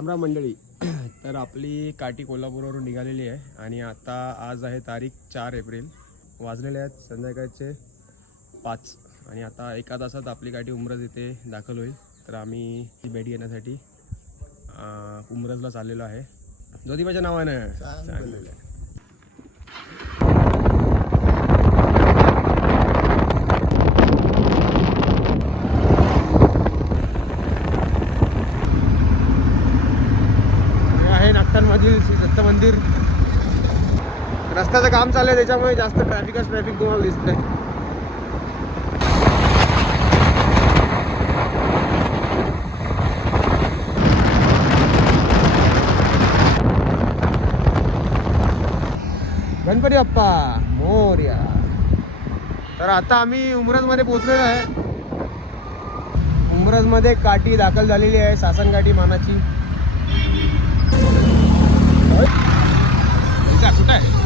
रामराम मंडळी. तर आपली काठी कोल्हापूरवरून निघालेली आहे आणि आता आज आहे तारीख 4 एप्रिल. वाजलेले आहेत संध्याकाळचे 5 आणि आता एका तासात आपली काठी उमरज येथे दाखल होईल. तर आम्ही ती भेट घेण्यासाठी उमरजला चाललेलो आहे. ज्योतिबाच्या नावानं चांगलेलं आहे. मधील श्री दत्त मंदिर. रस्त्याचं काम चालू आहे त्याच्यामुळे जास्त ट्रॅफिक तुम्हाला दिसतंय. गणपती बाप्पा मोरया. तर आता आम्ही उमरज मध्ये पोहोचलेलो आहे. उमरज मध्ये काठी दाखल झालेली आहे, शासन काठी मानाची. कुठं आहे?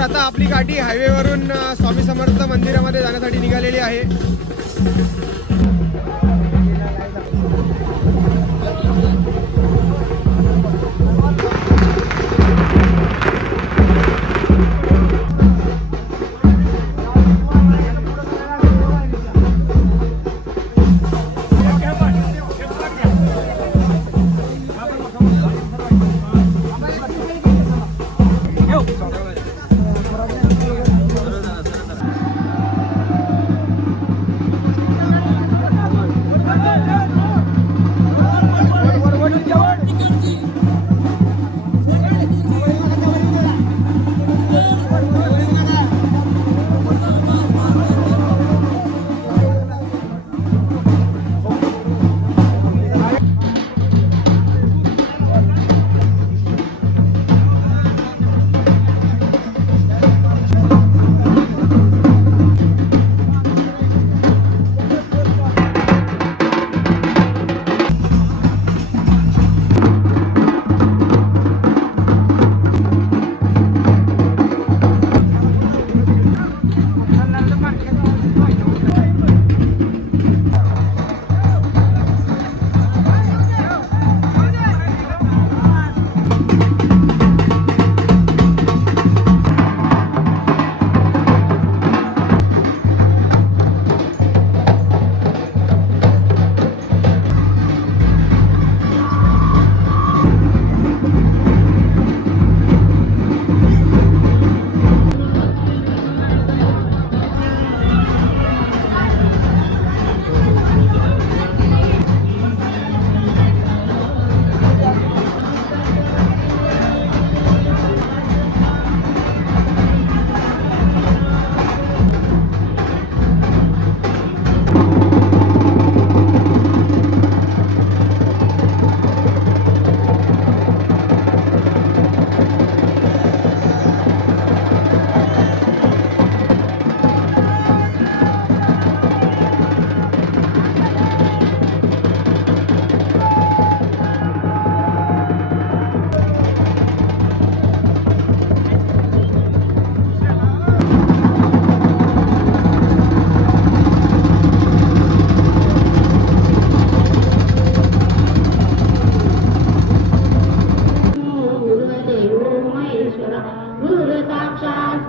आता आपली गाडी हायवेवरून स्वामी समर्थ मंदिरामध्ये जाण्यासाठी निघालेली आहे.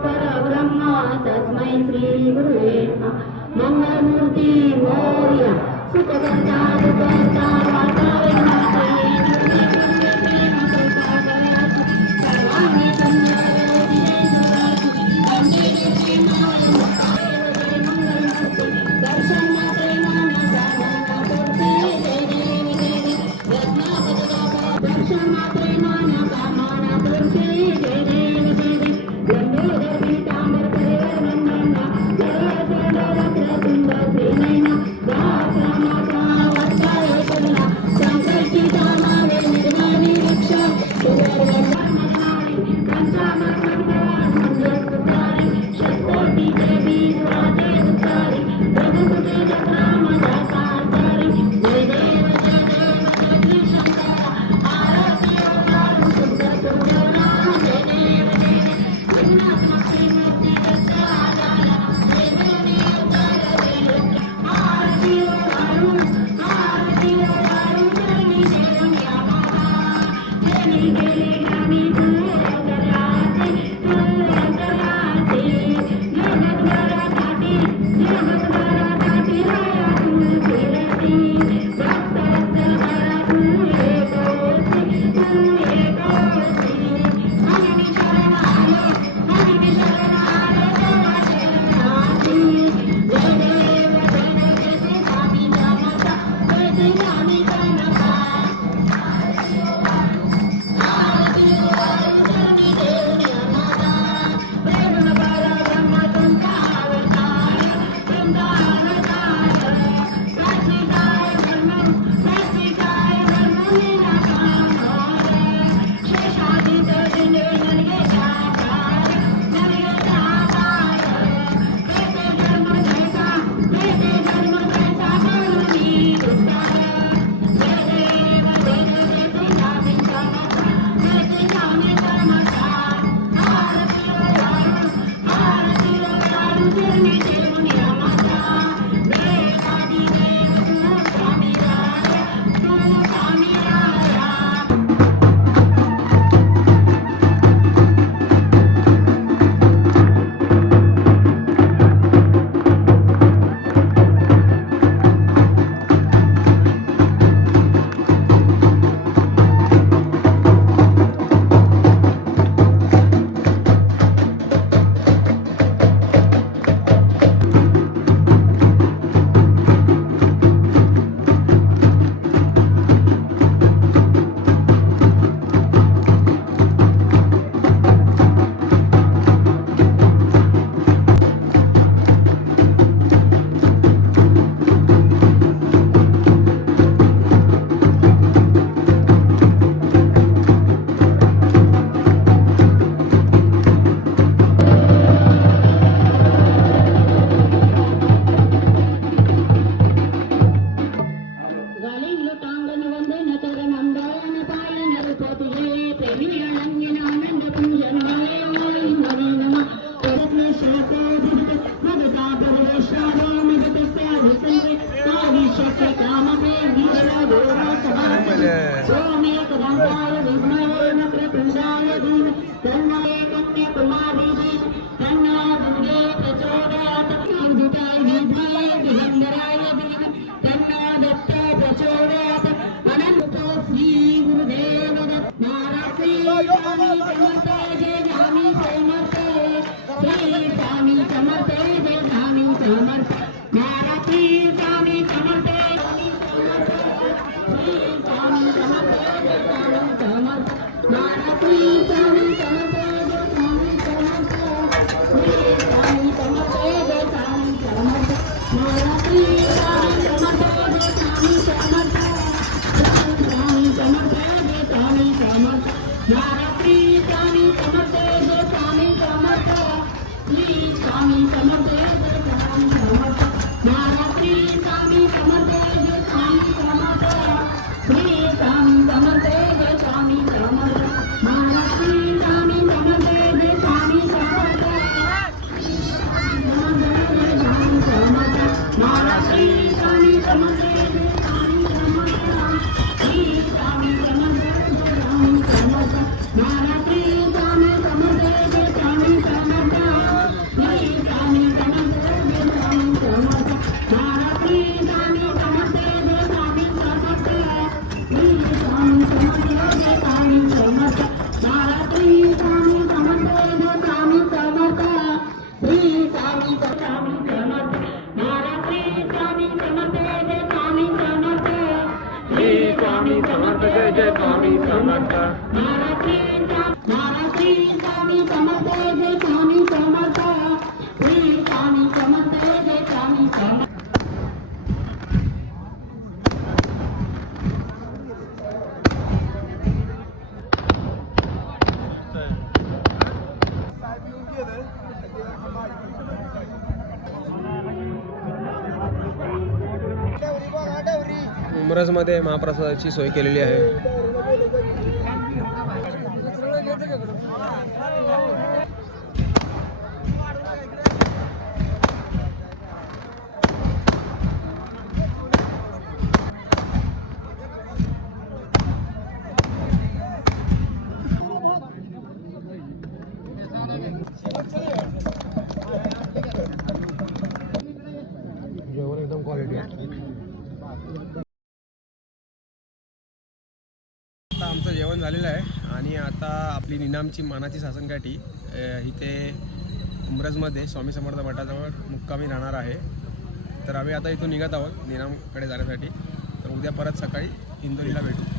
परब्रह्म तस्मै श्री गुरुवे नमः मंगलमूर्ती मोरया सुखकर्ता दुःखहर्ता वातावरणाचे निर्मळ गुरुवे प्रेम कृपाकराची सर्वांगी सुंदर वंदे जय मंगलमूर्ती दर्शन मात्रे मानसा पूर्ती जय देव देवी रत्नापदका दर्शन मात्रे मानसा पूर्ती जय देव देवी लंबोदर पीतांबर परिवर्णना जय सुंदर प्रेमैना दासा माता वत्साय करुणा संकल्पी कामावे निर्वाणी रक्षा सुवर्णनारी पंचामृतारी मंगलपुतारी शतकोटी देवी राजे उतारी प्रभु तुझे जगराम दातारी जय देव जय शंकरा आरती ओंकार सुंदर सुंदर जय देव देवी जगन्नाथ मूर्ति दत्ता आधारा जय देव अवतार जय आरती ओंकार चरणी देवं यामाहा जनी गेले गामी तू अंतराते जगद्वारा काटी राया तू फिरती भक्त भरा तू एकोसी हनुनी शरण आलो देवा शरणार्थी जय देव जय स्वामी समर्थ जय स्वामी समर्थ आरती चरणी देऊन यमाता प्रेम बरा ब्रह्म तुमचा अवतार तुमचा अवतार रसिकाय धर्म निराकार शेषादित दिने नरगे साकार वेदे धर्म जैसा करुणी उद्धार जय देव जय स्वामी समर्थ जय स्वामी समर्थ आरती चरणी देऊन यमाता देवादी देव तू स्वामी राया गालिंग टांगन वंदन कर मंदान पाय नरपतिये प्रेमी अनंगनानंद पूजन नवे नमः परम श्लोको विदित भगता परमेश्वरो मिदित साधुसंगे आविशक्य काममे वीरा गोरा सभासने सोमे कदंबाय विघ्नाय नक्रतुंडाय धीम तन्मे कन्या कुमारी धीम तन्ना दुर्गे प्रचोदयात् अमृताय विद्याय विहंगराय धीम तन्ना दत्त प्रचोदयात् अनंतो श्री गुरुदेव दत्त महाराज स्वामी समर्थ जय स्वामी समर्थ श्री स्वामी समर्थ जय स्वामी समर्थ महाराज स्वामी समर्थ श्री स्वामी समर्थ जय स्वामी समर्थ महाराज स्वामी समर्थ जय स्वामी समर्थ श्री स्वामी समर्थ जय स्वामी समर्थ महाराज स्वामी समर्थ जय स्वामी समर्थ स्वामी समर्थ जय स्वामी समर्थ महाराज स्वामी समर्थ जय स्वामी समर्थ श्री स्वामी समर्थ जय स्वामी समर्थ महाराज स्वामी समर्थ जय स्वामी समर्थ श्री स्वामी समर्थ जय स्वामी समर्थ महाराज स्वामी समर्थ जय स्वामी समर्थ महाराज स्वामी समर्थ जय स्वामी समर्थ श्री स्वामी समर्थ जय स्वामी समर्थ महाराज स्वामी समर्थ जय स्वामी समर्थ स्वामी समर्थ महाराज श्री स्वामी समर्थ जय स्वामी समर्थ श्री स्वामी समर्थ जय स्वामी समर्थ महाराज श्री स्वामी समर्थ जय स्वामी समर्थ श्री स्वामी समर्थ जय स्वामी समर्थ उमरजमध्ये महाप्रसादाची सोय केलेली आहे. जेवण एकदम क्वालिटी आहे. आता आमचं जेवण झालेलं आहे आणि आता आपली निनामची मानाची सासनकाठी इथे उमरजमध्ये स्वामी समर्थ मठाजवळ मुक्कामी राहणार आहे. तर आम्ही आता इथून निघत आहोत निनामकडे जाण्यासाठी. तर उद्या परत सकाळी इंदोरीला भेटू.